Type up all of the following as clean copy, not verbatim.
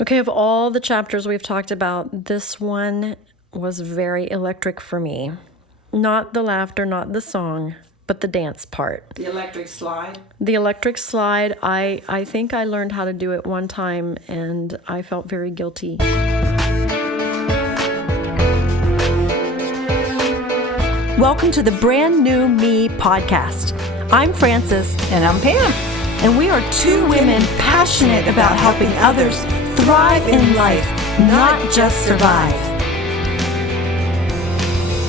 Okay, of all the chapters we've talked about, this one was very electric for me. Not the laughter, not the song, but the dance part. The electric slide? The electric slide, I think I learned how to do it one time, and I felt very guilty. Welcome to the Brand New Me podcast. I'm Frances. And I'm Pam. And we are two women passionate about helping others thrive in life, not just survive.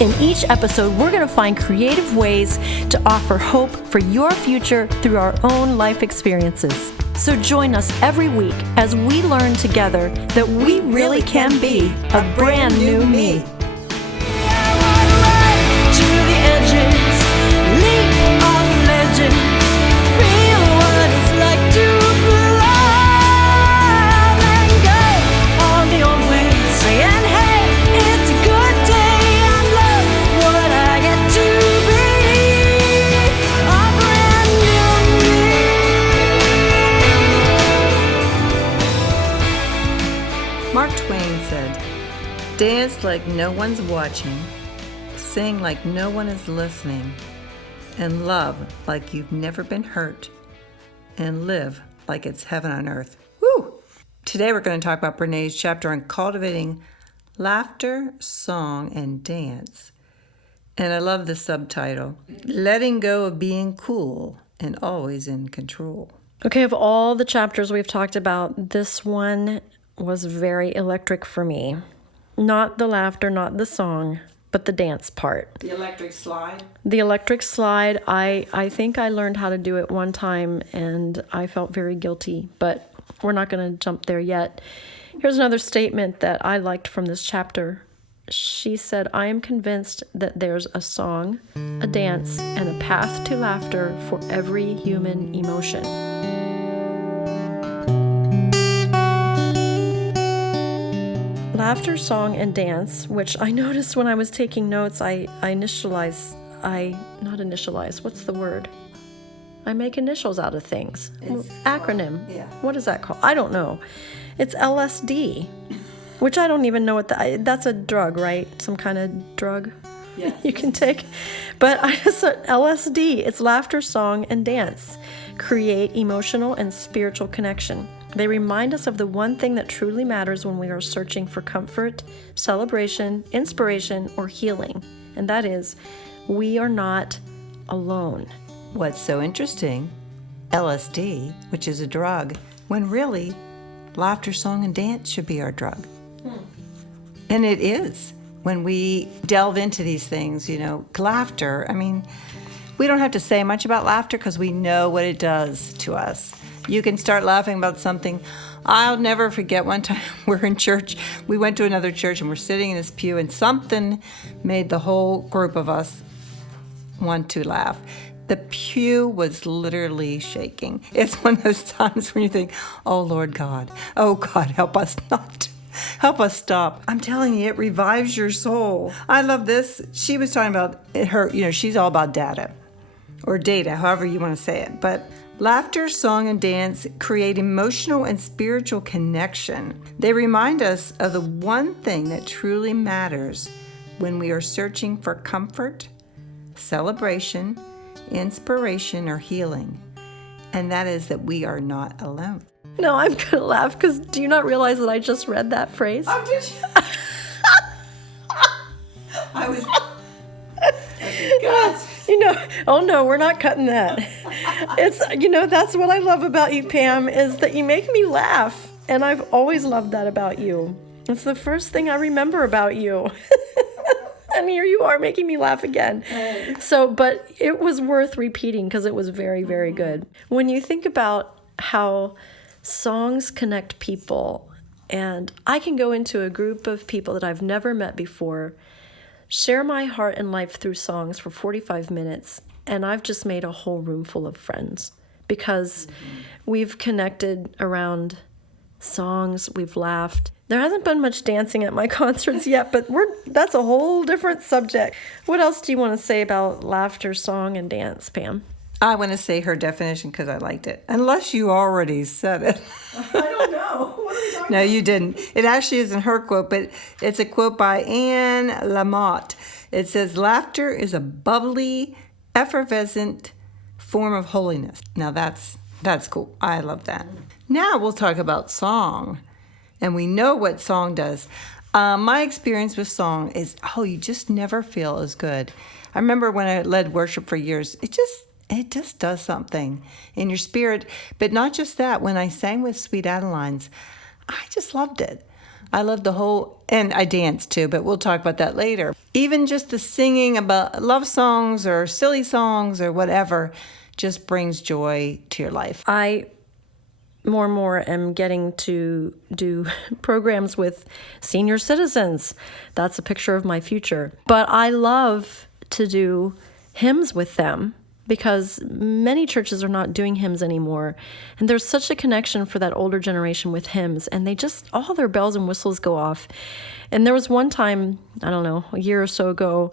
In each episode, we're going to find creative ways to offer hope for your future through our own life experiences. So join us every week as we learn together that we really can be a brand new me. Dance like no one's watching, sing like no one is listening, and love like you've never been hurt, and live like it's heaven on earth. Woo! Today we're going to talk about Brené's chapter on cultivating laughter, song, and dance. And I love the subtitle, Letting Go of Being Cool and Always in Control. Okay, of all the chapters we've talked about, this one was very electric for me. Not the laughter, not the song, but the dance part. The electric slide? The electric slide, I think I learned how to do it one time, and I felt very guilty, but we're not going to jump there yet. Here's another statement that I liked from this chapter. She said, I am convinced that there's a song, a dance, and a path to laughter for every human emotion. Laughter, song, and dance, which I noticed when I was taking notes, I what's the wword? I make initials out of things. Acronym. Yeah. What is that called? I don't know. It's LSD, which I don't even know what that's a drug, right? Some kind of drug you can take. But I just said LSD, it's laughter, song, and dance. Create emotional and spiritual connection. They remind us of the one thing that truly matters when we are searching for comfort, celebration, inspiration, or healing. And that is, we are not alone. What's so interesting, LSD, which is a drug, when really laughter, song, and dance should be our drug. And it is. When we delve into these things, laughter, we don't have to say much about laughter because we know what it does to us. You can start laughing about something. I'll never forget one time we're in church. We went to another church and we're sitting in this pew and something made the whole group of us want to laugh. The pew was literally shaking. It's one of those times when you think, oh, Lord God, oh, God, help us not. Help us stop. I'm telling you, it revives your soul. I love this. She was talking about her, she's all about data or data, however you want to say it. But laughter, song, and dance create emotional and spiritual connection. They remind us of the one thing that truly matters when we are searching for comfort, celebration, inspiration, or healing. And that is that we are not alone. No, I'm going to laugh because do you not realize that I just read that phrase? Oh, did you? I was... Okay, guys. Oh no, we're not cutting that. It's, that's what I love about you, Pam, is that you make me laugh. And I've always loved that about you. It's the first thing I remember about you. And here you are making me laugh again. So, but it was worth repeating because it was very, very good. When you think about how songs connect people, and I can go into a group of people that I've never met before, share my heart and life through songs for 45 minutes, and I've just made a whole room full of friends because we've connected around songs, we've laughed. There hasn't been much dancing at my concerts yet, but that's a whole different subject. What else do you want to say about laughter, song, and dance, Pam? I want to say her definition because I liked it. Unless you already said it. I don't know. What are we talking No, you didn't. It actually isn't her quote, but it's a quote by Anne Lamott. It says, laughter is a bubbly, effervescent form of holiness. Now that's cool. I love that. Now we'll talk about song. And we know what song does. My experience with song is, you just never feel as good. I remember when I led worship for years, it just does something in your spirit. But not just that, when I sang with Sweet Adelines, I just loved it. I loved the whole, and I danced too, but we'll talk about that later. Even just the singing about love songs or silly songs or whatever just brings joy to your life. I more and more am getting to do programs with senior citizens. That's a picture of my future. But I love to do hymns with them because many churches are not doing hymns anymore. And there's such a connection for that older generation with hymns. And they just, all their bells and whistles go off. And there was one time, I don't know, a year or so ago,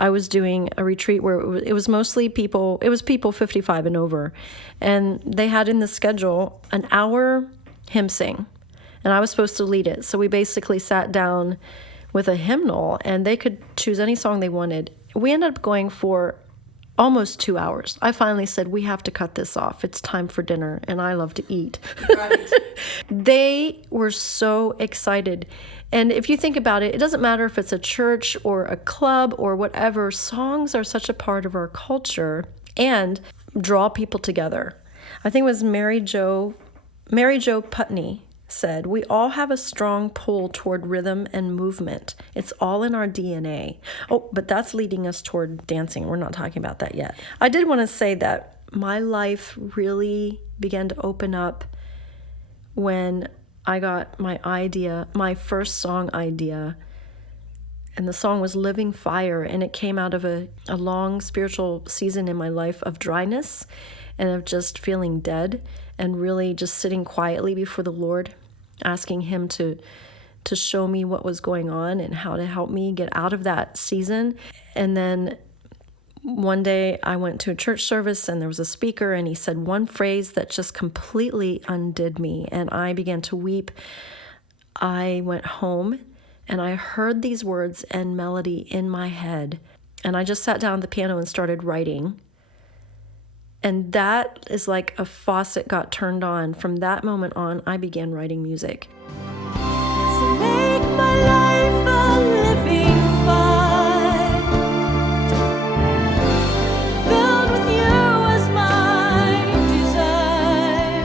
I was doing a retreat where it was mostly people, it was people 55 and over. And they had in the schedule an hour hymn sing. And I was supposed to lead it. So we basically sat down with a hymnal and they could choose any song they wanted. We ended up going for almost 2 hours. I finally said, we have to cut this off. It's time for dinner and I love to eat. Right. They were so excited. And if you think about it, it doesn't matter if it's a church or a club or whatever, songs are such a part of our culture and draw people together. I think it was Mary Jo Putney said, we all have a strong pull toward rhythm and movement. It's all in our DNA. Oh, but that's leading us toward dancing. We're not talking about that yet. I did want to say that my life really began to open up when I got my first song idea, and the song was Living Fire, and it came out of a long spiritual season in my life of dryness and of just feeling dead and really just sitting quietly before the Lord, asking him to show me what was going on and how to help me get out of that season. And then one day I went to a church service and there was a speaker and he said one phrase that just completely undid me and I began to weep. I went home and I heard these words and melody in my head and I just sat down at the piano and started writing. And that is like a faucet got turned on. From that moment on, I began writing music. So make my life a living fire, filled with you as my desire,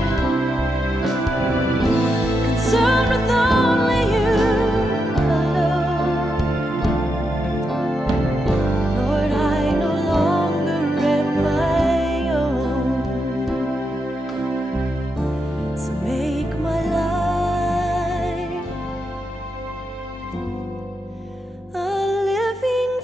concerned with only you alone. Lord, I no longer am my own. So make my life a living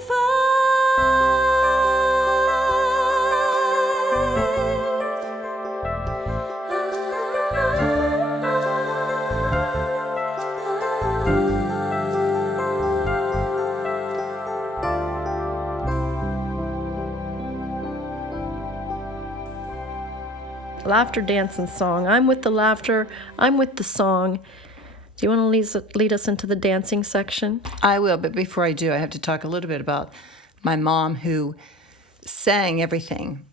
Laughter, dance, and song. I'm with the laughter. I'm with the song. Do you want to lead us into the dancing section? I will, but before I do, I have to talk a little bit about my mom who sang everything.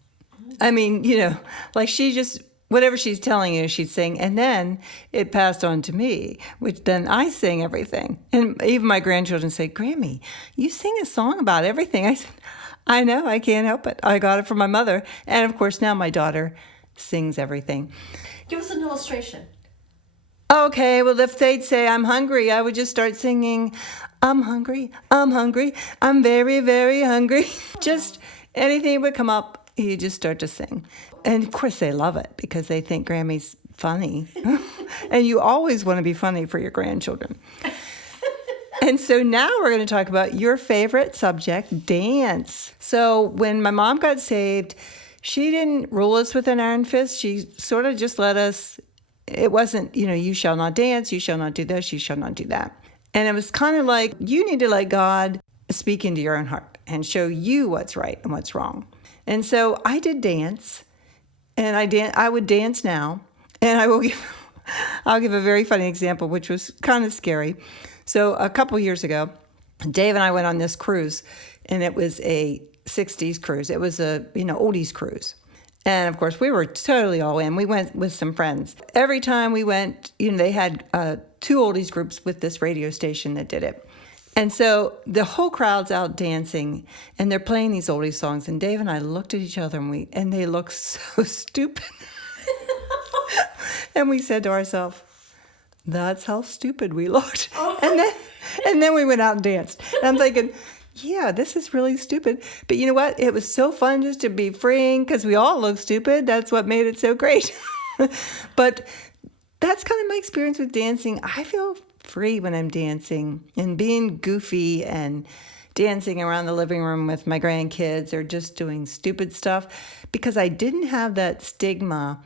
I mean, like she just, whatever she's telling you, she'd sing. And then it passed on to me, which then I sing everything. And even my grandchildren say, Grammy, you sing a song about everything. I said, I know, I can't help it. I got it from my mother. And of course, now my daughter sings everything. Give us an illustration. Okay, well, if they'd say I'm hungry, I would just start singing, I'm hungry, I'm very, very hungry. Just anything would come up, you just start to sing. And of course they love it because they think Grammy's funny. And you always want to be funny for your grandchildren. And so now we're going to talk about your favorite subject, dance. So when my mom got saved, she didn't rule us with an iron fist. She sort of just let us, it wasn't, you shall not dance, you shall not do this, you shall not do that. And it was kind of like, you need to let God speak into your own heart and show you what's right and what's wrong. And so I did dance, and I would dance now, and I'll give a very funny example, which was kind of scary. So a couple years ago, Dave and I went on this cruise, and it was a 60s cruise. It was a, oldies cruise. And of course, we were totally all in. We went with some friends. Every time we went, they had 2 oldies groups with this radio station that did it. And so the whole crowd's out dancing, and they're playing these oldies songs. And Dave and I looked at each other, and they looked so stupid. And we said to ourselves, that's how stupid we looked. Oh. And then we went out and danced. And I'm thinking, yeah, this is really stupid. But you know what? It was so fun just to be freeing because we all look stupid. That's what made it so great. But that's kind of my experience with dancing. I feel free when I'm dancing and being goofy and dancing around the living room with my grandkids or just doing stupid stuff because I didn't have that stigma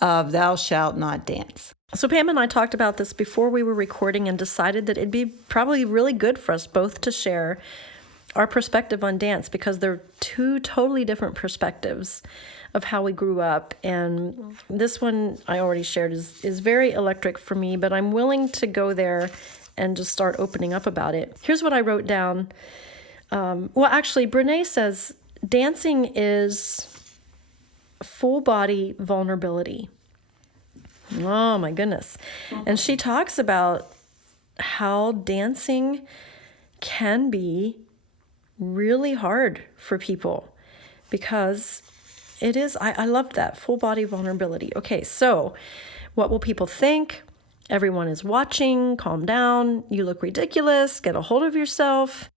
of thou shalt not dance. So Pam and I talked about this before we were recording and decided that it'd be probably really good for us both to share our perspective on dance because they're 2 totally different perspectives of how we grew up. And this one I already shared is very electric for me, but I'm willing to go there and just start opening up about it. Here's what I wrote down. Actually, Brene says dancing is full body vulnerability. Oh my goodness. And she talks about how dancing can be really hard for people because it is, I love that, full body vulnerability. Okay, so what will people think? Everyone is watching, calm down, you look ridiculous, get a hold of yourself.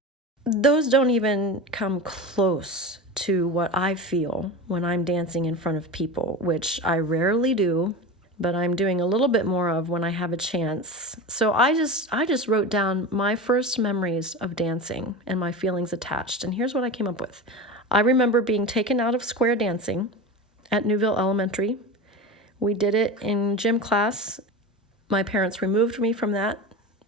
Those don't even come close to what I feel when I'm dancing in front of people, which I rarely do, but I'm doing a little bit more of when I have a chance. So I just wrote down my first memories of dancing and my feelings attached. And here's what I came up with. I remember being taken out of square dancing at Newville Elementary. We did it in gym class. My parents removed me from that.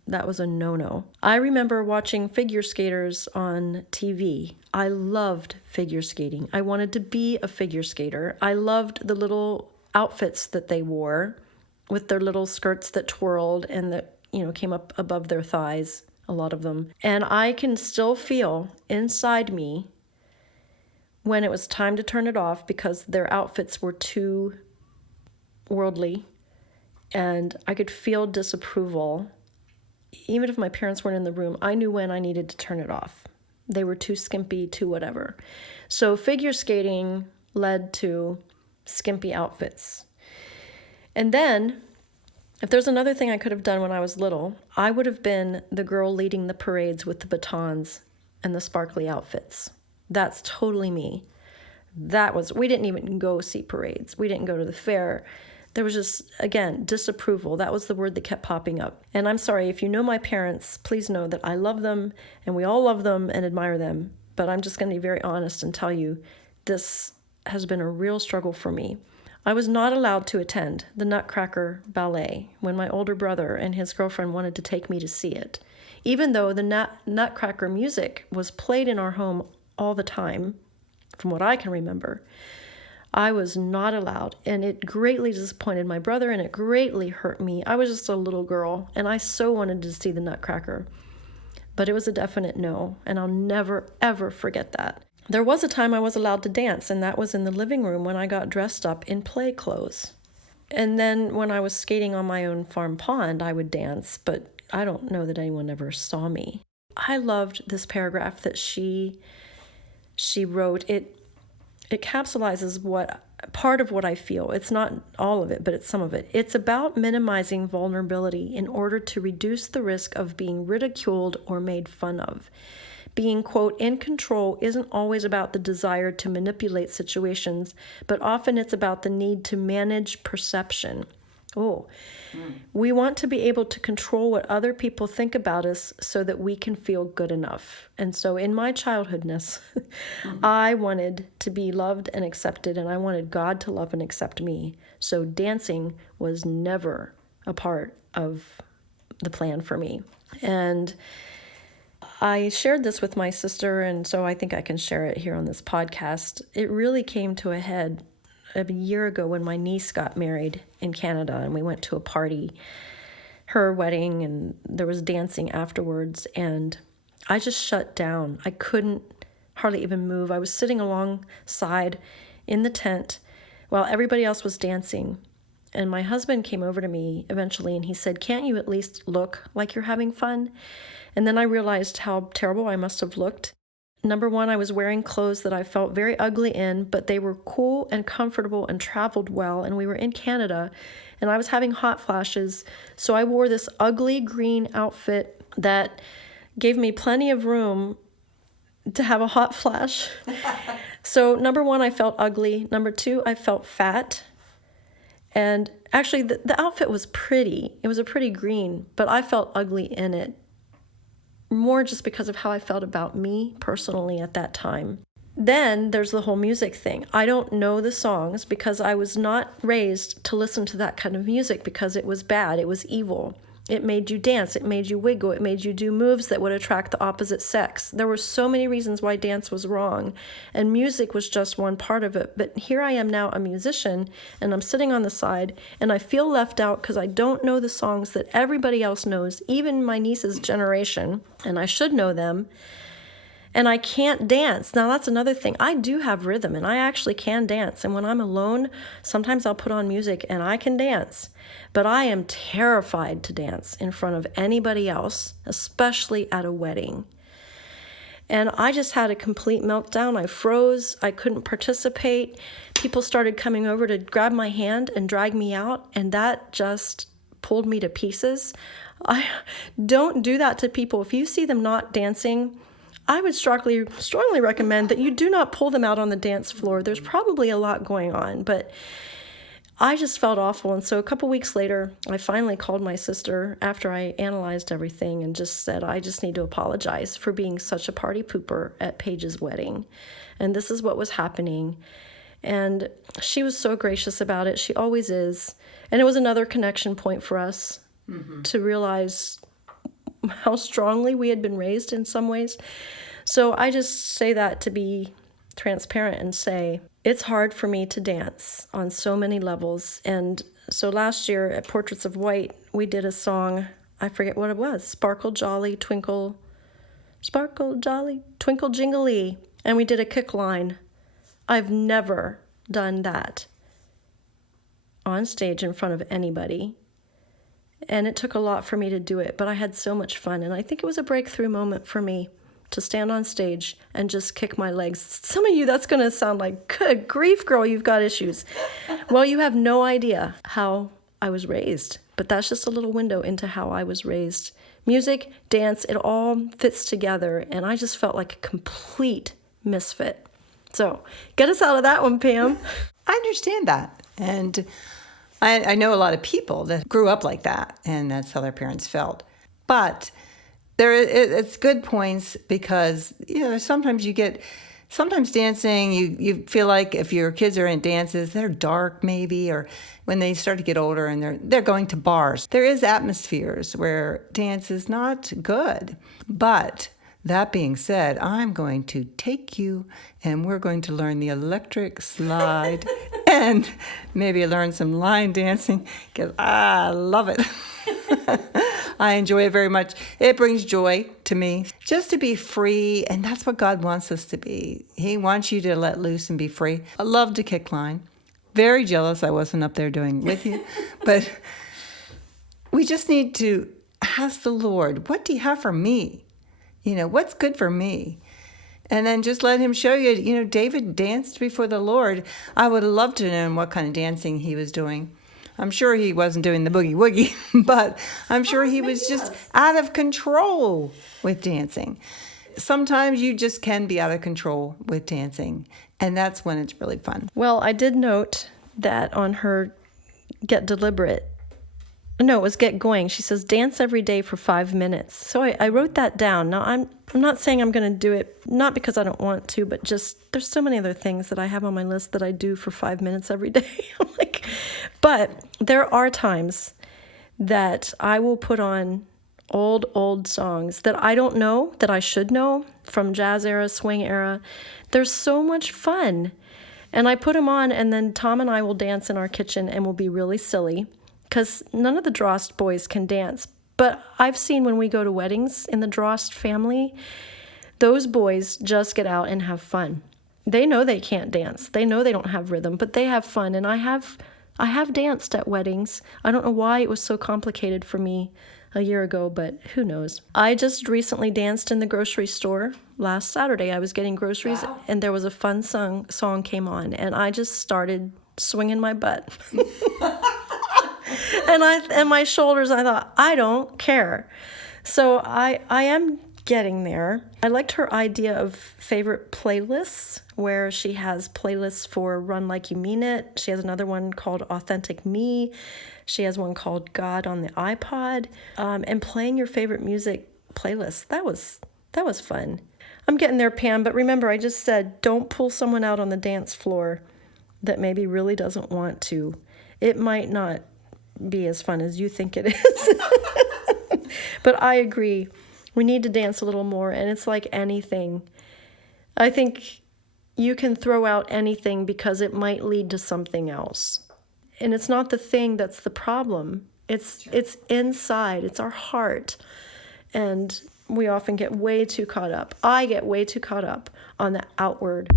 That was a no-no. I remember watching figure skaters on TV. I loved figure skating. I wanted to be a figure skater. I loved the little outfits that they wore with their little skirts that twirled and that, came up above their thighs, a lot of them. And I can still feel inside me when it was time to turn it off because their outfits were too worldly and I could feel disapproval. Even if my parents weren't in the room, I knew when I needed to turn it off. They were too skimpy, too whatever. So figure skating led to skimpy outfits. And then, if there's another thing I could have done when I was little, I would have been the girl leading the parades with the batons and the sparkly outfits. That's totally me. We didn't even go see parades. We didn't go to the fair. There was just, again, disapproval. That was the word that kept popping up. And I'm sorry, if you know my parents, please know that I love them and we all love them and admire them. But I'm just going to be very honest and tell you this has been a real struggle for me. I was not allowed to attend the Nutcracker Ballet when my older brother and his girlfriend wanted to take me to see it. Even though the Nutcracker music was played in our home all the time, from what I can remember, I was not allowed, and it greatly disappointed my brother, and it greatly hurt me. I was just a little girl, and I so wanted to see the Nutcracker. But it was a definite no, and I'll never, ever forget that. There was a time I was allowed to dance, and that was in the living room when I got dressed up in play clothes. And then when I was skating on my own farm pond, I would dance, but I don't know that anyone ever saw me. I loved this paragraph that she wrote. It capsulizes part of what I feel. It's not all of it, but it's some of it. It's about minimizing vulnerability in order to reduce the risk of being ridiculed or made fun of. Being, quote, in control isn't always about the desire to manipulate situations, but often it's about the need to manage perception. We want to be able to control what other people think about us so that we can feel good enough. And so in my childhoodness, I wanted to be loved and accepted, and I wanted God to love and accept me. So dancing was never a part of the plan for me. And I shared this with my sister, and so I think I can share it here on this podcast. It really came to a head a year ago when my niece got married in Canada, and we went to a party, her wedding, and there was dancing afterwards, and I just shut down. I couldn't hardly even move. I was sitting alongside in the tent while everybody else was dancing. And my husband came over to me eventually and he said, "Can't you at least look like you're having fun?" And then I realized how terrible I must have looked. Number one, I was wearing clothes that I felt very ugly in, but they were cool and comfortable and traveled well. And we were in Canada and I was having hot flashes. So I wore this ugly green outfit that gave me plenty of room to have a hot flash. So number one, I felt ugly. Number two, I felt fat. And actually, the outfit was pretty. It was a pretty green, but I felt ugly in it. More just because of how I felt about me personally at that time. Then there's the whole music thing. I don't know the songs because I was not raised to listen to that kind of music because it was bad. It was evil. It made you dance. It made you wiggle. It made you do moves that would attract the opposite sex. There were so many reasons why dance was wrong, and music was just one part of it. But here I am now, a musician, and I'm sitting on the side, and I feel left out because I don't know the songs that everybody else knows, even my niece's generation, and I should know them. And I can't dance. Now, that's another thing. I do have rhythm, and I actually can dance. And when I'm alone, sometimes I'll put on music, and I can dance. But I am terrified to dance in front of anybody else, especially at a wedding. And I just had a complete meltdown. I froze. I couldn't participate. People started coming over to grab my hand and drag me out, and that just pulled me to pieces. I don't do that to people. If you see them not dancing, I would strongly recommend that you do not pull them out on the dance floor. There's probably a lot going on, but I just felt awful. And so a couple weeks later, I finally called my sister after I analyzed everything and just said, I just need to apologize for being such a party pooper at Paige's wedding. And this is what was happening. And she was so gracious about it. She always is. And it was another connection point for us to realize how strongly we had been raised in some ways. So I just say that to be transparent and say, it's hard for me to dance on so many levels. And so last year at Portraits of White, we did a song, I forget what it was, Sparkle Jolly, Twinkle Jingly. And we did a kick line. I've never done that on stage in front of anybody. And it took a lot for me to do it, but I had so much fun. And I think it was a breakthrough moment for me to stand on stage and just kick my legs. Some of you, that's going to sound like, good grief, girl, you've got issues. Well, you have no idea how I was raised, but that's just a little window into how I was raised. Music, dance, it all fits together, and I just felt like a complete misfit. So get us out of that one, Pam. I understand that. And I know a lot of people that grew up like that, and that's how their parents felt. But it's good points because, sometimes dancing, you feel like if your kids are in dances, they're dark maybe, or when they start to get older and they're going to bars. There is atmospheres where dance is not good. But that being said, I'm going to take you and we're going to learn the electric slide and maybe learn some line dancing because I love it. I enjoy it very much. It brings joy to me just to be free, and that's what God wants us to be. He wants you to let loose and be free. I love to kick line. Very jealous I wasn't up there doing it with you, but we just need to ask the Lord, what do you have for me? What's good for me? And then just let him show you. David danced before the Lord. I would love to know what kind of dancing he was doing. I'm sure he wasn't doing the boogie woogie, but I'm sure he was just out of control with dancing. Sometimes you just can be out of control with dancing, and that's when it's really fun. Well, I did note that on her Get Deliberate, no, it was Get Going. She says, dance every day for 5 minutes. So I wrote that down. Now, I'm not saying I'm going to do it, not because I don't want to, but just there's so many other things that I have on my list that I do for 5 minutes every day. But there are times that I will put on old songs that I don't know, that I should know, from jazz era, swing era. They're so much fun. And I put them on, and then Tom and I will dance in our kitchen, and we'll be really silly, because none of the Drost boys can dance. But I've seen when we go to weddings in the Drost family, those boys just get out and have fun. They know they can't dance. They know they don't have rhythm, but they have fun. And I have danced at weddings. I don't know why it was so complicated for me a year ago, but who knows. I just recently danced in the grocery store last Saturday. I was getting groceries, and there was a fun song came on, and I just started swinging my butt. and my shoulders, I thought, I don't care. So I am getting there. I liked her idea of favorite playlists, where she has playlists for Run Like You Mean It. She has another one called Authentic Me. She has one called God on the iPod. And playing your favorite music playlist. That was fun. I'm getting there, Pam, but remember, I just said, don't pull someone out on the dance floor that maybe really doesn't want to. It might not be as fun as you think it is. But I agree. We need to dance a little more, and it's like anything. I think you can throw out anything because it might lead to something else. And it's not the thing that's the problem. It's inside. It's our heart. And we often get way too caught up. I get way too caught up on the outward.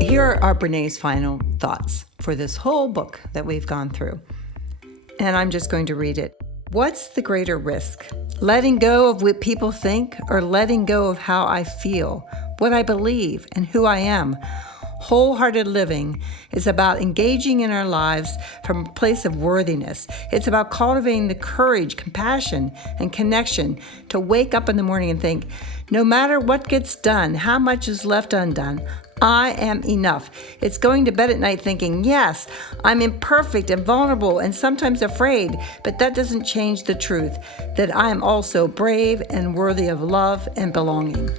Here are Brené's final thoughts for this whole book that we've gone through. And I'm just going to read it. What's the greater risk? Letting go of what people think, or letting go of how I feel, what I believe, and who I am? Wholehearted living is about engaging in our lives from a place of worthiness. It's about cultivating the courage, compassion, and connection to wake up in the morning and think, no matter what gets done, how much is left undone, I am enough. It's going to bed at night thinking, yes, I'm imperfect and vulnerable and sometimes afraid, but that doesn't change the truth that I am also brave and worthy of love and belonging.